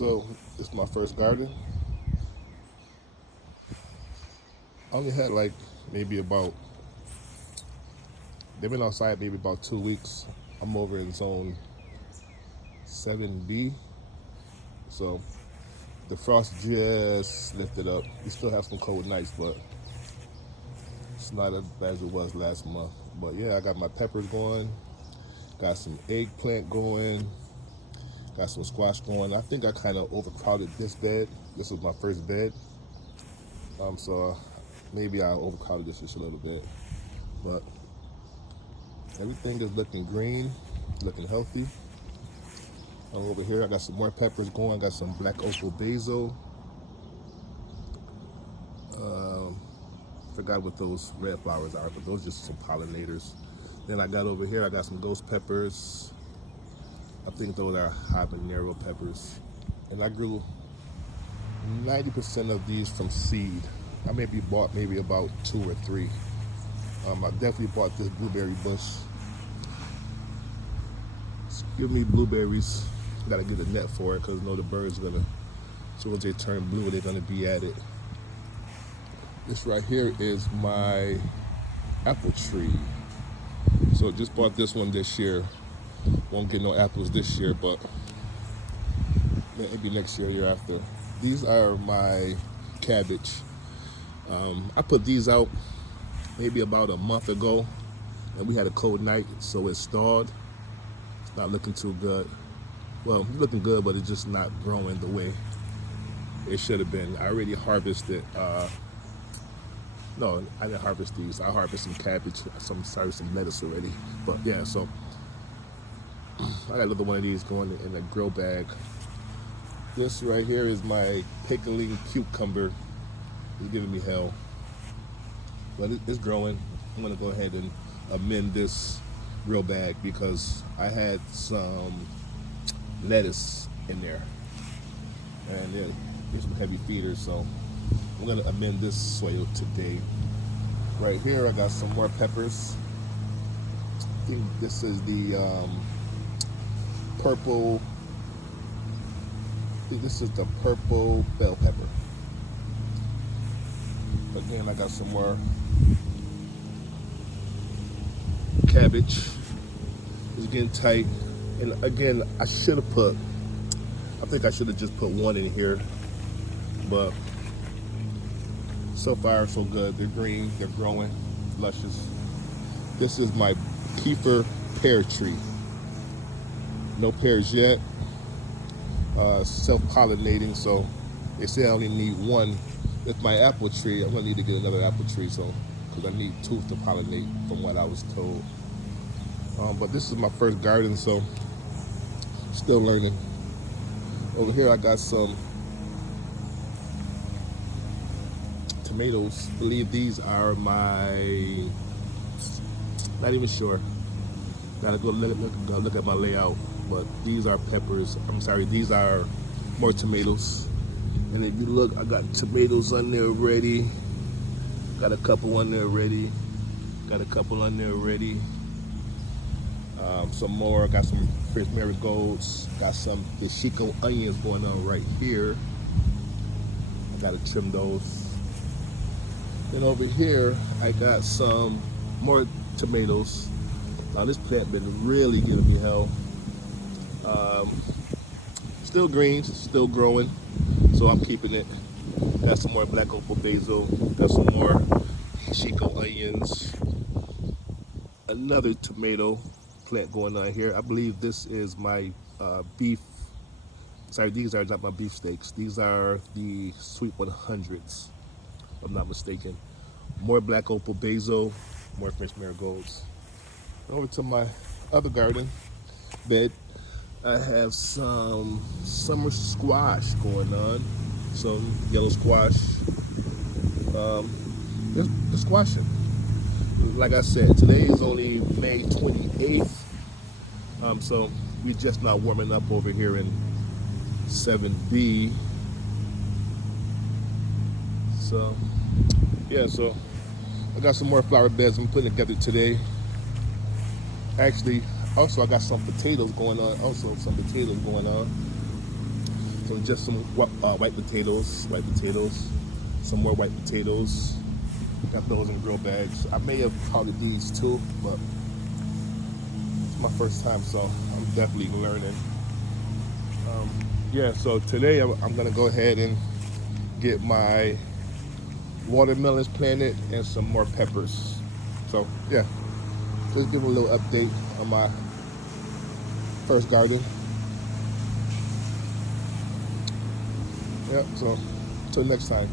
So it's my first garden. I only had like maybe about, they've been outside maybe about 2 weeks. I'm over in zone 7B. So the frost just lifted up. We still have some cold nights, but it's not as bad as it was last month. But yeah, I got my peppers going, got some eggplant going, got some squash going. I think I kind of overcrowded this bed. This was my first bed. So maybe I overcrowded this just a little bit. But everything is looking green, looking healthy. Over here, I got some more peppers going. I got some black opal basil. Forgot what those red flowers are, but those are just some pollinators. Then I got over here, I got some ghost peppers. I think those are habanero peppers. And I grew 90% of these from seed. I maybe bought maybe about 2 or 3. I definitely bought this blueberry bush. Give me blueberries. Gotta get a net for it because I know the birds are gonna, as soon as they turn blue, they're gonna be at it. This right here is my apple tree. So just bought this one this year. Won't get no apples this year, but maybe next year, year after. These are my cabbage. I put these out maybe about a month ago, and we had a cold night, so it stalled. It's not looking too good. Well, it's looking good, but it's just not growing the way it should have been. I already harvested. No, I didn't harvest these. I harvested some cabbage, some lettuce already. But yeah, so I got another one of these going in a grow bag. This right here is my pickling cucumber. It's giving me hell, but it's growing. I'm gonna go ahead and amend this grow bag because I had some lettuce in there, and there's some heavy feeders, so I'm gonna amend this soil today. Right here, I got some more peppers. I think this is the purple. I think this is the purple bell pepper. Again, I got some more cabbage. It's getting tight, and again, I should have put. I think I should have just put one in here, but so far so good. They're green, they're growing, luscious. This is my kefir pear tree. No pears yet. Self-pollinating, so they say I only need one. With my apple tree, I'm gonna need to get another apple tree, so because I need 2 to pollinate, from what I was told. But this is my first garden, so still learning. Over here, I got some tomatoes. I believe these are my, not even sure. Gotta go look at my layout. But these are peppers. I'm sorry, these are more tomatoes. And if you look, I got tomatoes on there already. Got a couple on there already. Got a couple on there already. Some more. Got some French marigolds. Got some Chico onions going on right here. I gotta trim those. Then over here, I got some more tomatoes. Now this plant been really giving me hell. Still green, still growing, so I'm keeping it. Got some more black opal basil. Got some more Chico onions. Another tomato plant going on here. I believe this is my beef. Sorry, these are not my beef steaks. These are the sweet 100s, if I'm not mistaken. More black opal basil, more French marigolds. Over to my other garden bed. I have some summer squash going on, some yellow squash. Just squashing. Like I said, today is only May 28th, so we're just now warming up over here in 7B. So, yeah, so I got some more flower beds I'm putting together today. Actually, also I got some potatoes going on. So just some white potatoes, some more white potatoes. Got those in grill bags. I may have powdered these too, but it's my first time, so I'm definitely learning. Yeah, so today I'm gonna go ahead and get my watermelons planted and some more peppers. So yeah, just give a little update on my first garden. Yeah, so until next time.